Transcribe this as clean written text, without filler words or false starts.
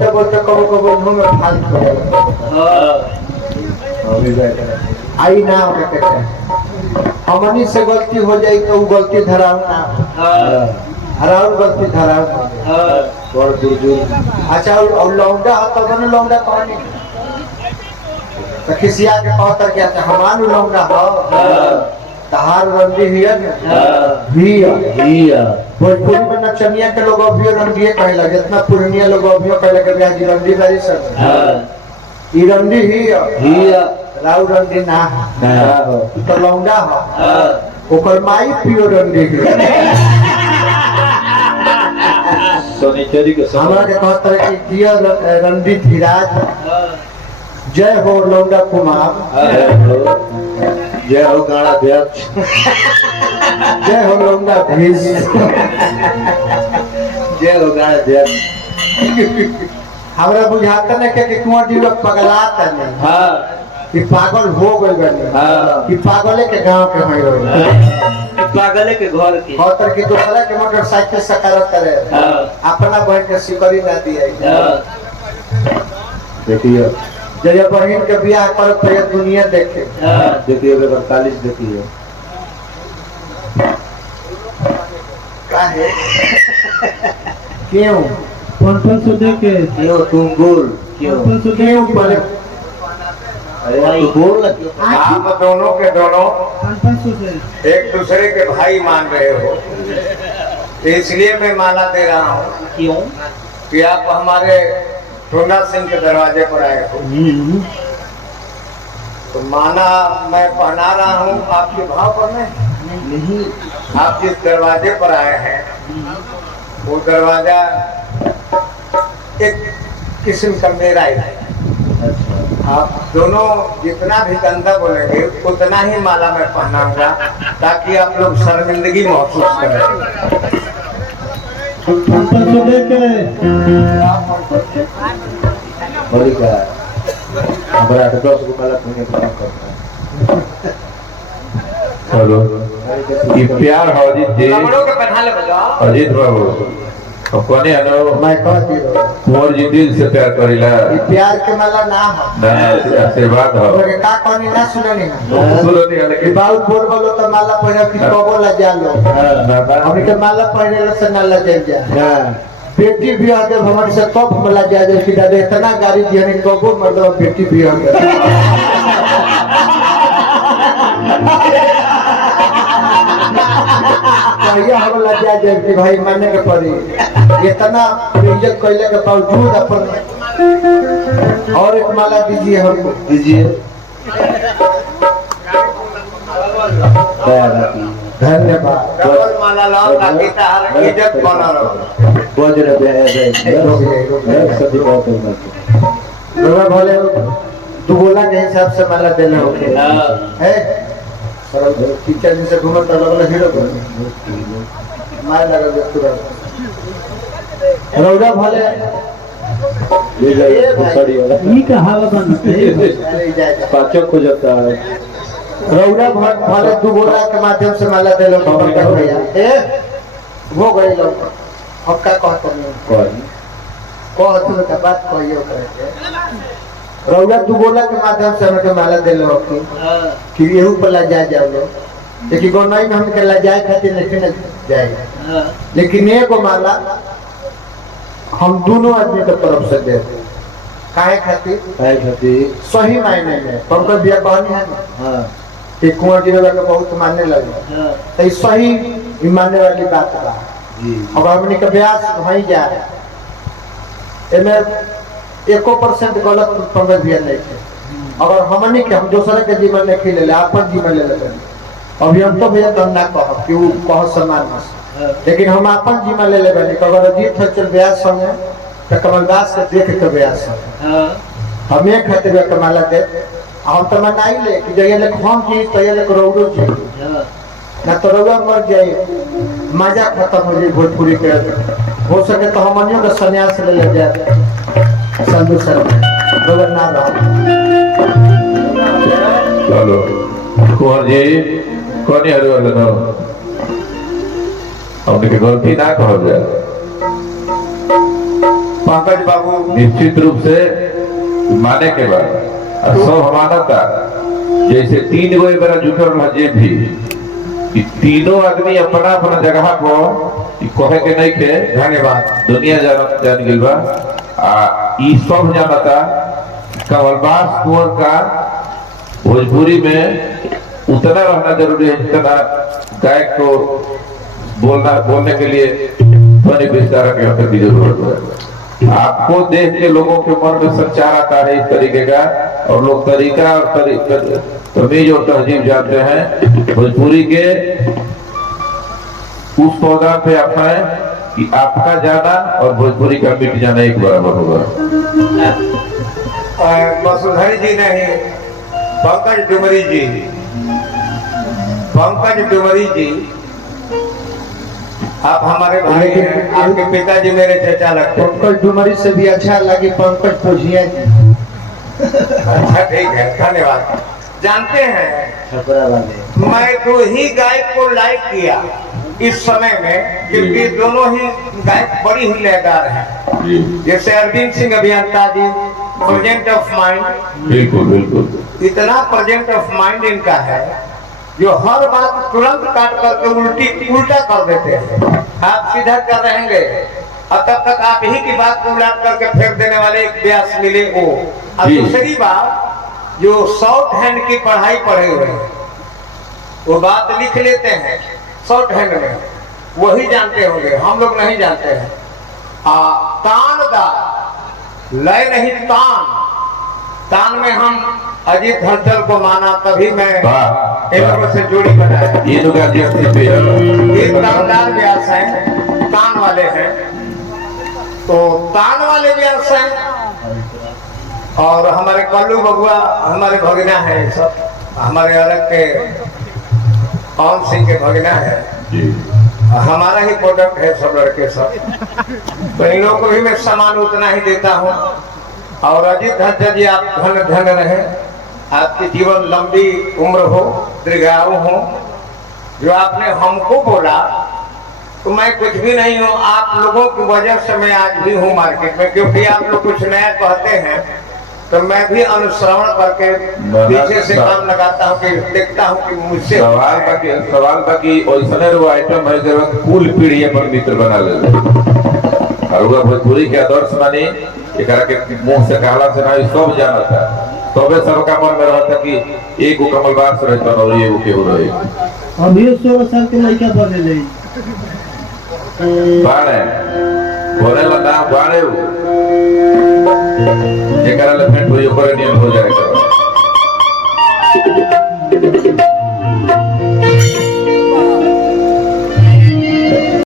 बोलते बोलते कबो कबो मुंह में फाल हो जाए। अभी आई ना हो के हमनी से गलती हो जाई तो वो गलती धराव ना हराव गलती धराव बड़ बुजुर्ग। अच्छा और लौंडा तो बन लौंडा कहानी तो खिसिया के कहता क्या हमार लौंडा हो तहार रंडी हिया हिया भोजपुरी में नचनिया के लोग अभियो रंडीए कहला जितना पुरनिया लोग अभियो कहला के बिहार जी रंडी बारी सब ई रंडी हिया राउ रंडी ना तो लौंडा हो ओकर माई पियो रंडी सोनीचरी के हमरा के कहता है कि दिया रंडी धीराज जय हो लौंडा कुमार जय हो गणाध्यक्ष जय हो लौंडा धीस जय हो गणाध्यक्ष। हमरा बुझाता नहीं कि कुआं जी लोग पगलाता नहीं हाँ कि पागल हो गए बने हाँ कि पागले के गांव के हैं लोग पागले के घर की खतर की दूसरा के मोटरसाइकिल सकारत करे अपना बहन के सिकरी ना दिया। देखिए जब बहन के बियाह कर तो ये दुनिया देखे देखिए 45 देखिए काहे क्यों 500 देके क्यों तुम बोल क्यों पर अरे तू बोल ना आप दोनों के दोनों 500 से एक दूसरे के भाई मान रहे हो तो इसलिए मैं माला दे रहा हूँ क्यों कि आप हमारे टोना सिंह के दरवाजे पर आए हो तो माना मैं पहना रहा हूँ आपके भाव पर नहीं आप जिस दरवाजे पर आए हैं वो दरवाजा एक किस्म का मेरा ही है। आप दोनों जितना भी गंदा बोलेंगे उतना ही माला मैं पहनाऊंगा ताकि आप लोग शर्मिंदगी महसूस करें। 500 देके बोली का हमारा 10 को माला पुण्य काम करता है। हेलो ये प्यार हौजी जी कपड़ों के पहना ले बजाओ अजीत बाबू अपने अनो मैं कहती हूँ कुंवर जी दिल से प्यार करेला ये प्यार के माला ना हो ना आशीर्वाद हो लोग का कहनी ना सुननी ना सुनो नहीं कि लेकिन बाल बोल बोलो तो माला पहने कि कबो ला जा लो हमनी के माला पहने से ना ला जा बेटी भी आ जब हमारे से कब मला जा जाए कि दादा इतना गाड़ी दिया नहीं कबो मतलब बेटी भी आ कहिया हम ला जा जाए कि भाई मानने के पड़ी इतना इज्जत कैले के बावजूद अपन और एक माला दीजिए हमको दीजिए धन्यवाद डबल माला लाओ ताकि तार इज्जत बना रहो। वज्र सदी बहुत लोग बोले तू बोला के हिसाब से माला देना होके है सर टीचर जी से घूमत अलग हीरो मार लगा तुरंत रौदा भले ले जाइए सड़ी वाला ई का हवा बनते पाचक हो जाता है। रौदा भले तू बोला के माध्यम से माला दे लो भैया ए हो गई लोग अब का कहत नहीं कौन कहत का बात कहियो करे रौदा तू बोला के माध्यम से हमके माला दे लो कि एहू पर ला जाओ लो लेकिन गो नहीं हम के ला जाए खातिर नहीं न जाए लेकिन एगो माला हम दोनों आदमी के तरफ से दे काहे खातिर सही मायने में हमको बिया बहनी है ना हां कि कुंवर जी के बहुत मानने लगे तो सही मानने वाली बात बा जी अब हमने के ब्यास वहीं जा एमे 1% गलत पंगत भी नहीं है अगर हमने के हम दूसरे के जीवन में खेले ले अपन जीवन ले ले अभी हम तो भैया तुम ना कह कि वो कह समान लेकिन हम अपन जीवन ले ले बनी अगर अजीत चल ब्यास संगे तो कमलदास के देख के ब्यास संगे हम एक खातिर कमाला दे हम तो मनाई ले कि जय ले हम की तो ये ले करोड़ो जी ना तो रोगा मर जाए मजा खत्म हो जाए भोजपुरी के हो सके तो हमनियों का संन्यास ले ले जाए संधु सर रोगा ना रहो चलो कुंवर जी कोनी हरु वाला नो हमने के गलती ना कह जाए पंकज बाबू निश्चित रूप से माने के बाद और सब मानता जैसे 3 गो एक जुटल रहा जे भी कि तीनों आदमी अपना अपना जगह पर कहे के नहीं के धन्यवाद दुनिया जान गइल बा ई सब जानता कमलबास कुंवर का भोजपुरी में उतना रहना जरूरी है जितना गायक को बोलने के लिए ध्वनि विस्तारक यंत्र की जरूरत है। आपको देख के लोगों के मन में संचार आता है इस तरीके का और लोग तरीका और तमीज और तहजीब जानते हैं। भोजपुरी के उस पौधा पे आप है कि आपका जाना और भोजपुरी का मिट जाना एक बराबर होगा। वसुधरी जी नहीं, पंकज डुमरी जी, पंकज डुमरी जी आप हमारे भाई हैं, आपके पिताजी मेरे चचा लगते हैं। पंकज डुमरी से भी अच्छा लगे पंकज पोझिया जी। अच्छा ठीक है, धन्यवाद। जानते हैं मैं 2 ही गायक को लाइक किया इस समय में क्योंकि दोनों ही गायक बड़ी ही लयदार हैं। जैसे अरविंद सिंह अभियंता जी प्रेजेंट ऑफ माइंड, बिल्कुल बिल्कुल इतना प्रेजेंट ऑफ माइंड इनका है जो हर बात तुरंत काट करके उल्टा कर देते हैं। आप सीधा कर रहेंगे और तब तक आप ही की बात को उलट करके फेंक देने वाले एक व्यास मिले वो। और दूसरी बात जो शॉर्ट हैंड की पढ़ाई पढ़े हुए हैं वो बात लिख लेते हैं शॉर्ट हैंड में, वही जानते होंगे, हम लोग नहीं जानते हैं। तानदार लय नहीं तान में हम अजीत हलचल को माना, तभी मैं इन लोगों से जोड़ी बनाया। ये तानदार व्यास हैं, तान वाले हैं, तो तान वाले व्यास हैं। और हमारे कल्लू बबुआ हमारे भगना है, सब हमारे अलग के पवन सिंह के भगना है, हमारा ही प्रोडक्ट है सब लड़के सब। तो इन लोगों को भी मैं सामान उतना ही देता हूँ। और अजीत हलचल जी आप धन धन रहे, आपकी जीवन लंबी उम्र हो, दीर्घायु हो। जो आपने हमको बोला तो मैं कुछ भी नहीं हूँ, आप लोगों की वजह से मैं आज भी हूँ मार्केट में, क्योंकि आप लोग कुछ नया कहते हैं तो मैं भी अनुसरण करके पीछे से काम लगाता हूँ कि देखता हूँ कि मुझसे सवाल बाकी ओइसने रो आइटम है जरूरत कुल पीढ़ी पर मित्र बना ले और वो भोजपुरी के आदर्श मानी एकरा के मुंह से कहला से नहीं सब जानता है। तबे सबका मन में रहता कि एक कमलबास रहता और ये केहू रहे। अभी 16 साल के लड़का बने ले बाड़े बोले लगा बाड़े जेकरा ले फेंट हो ओकरे नियम हो जाएगा।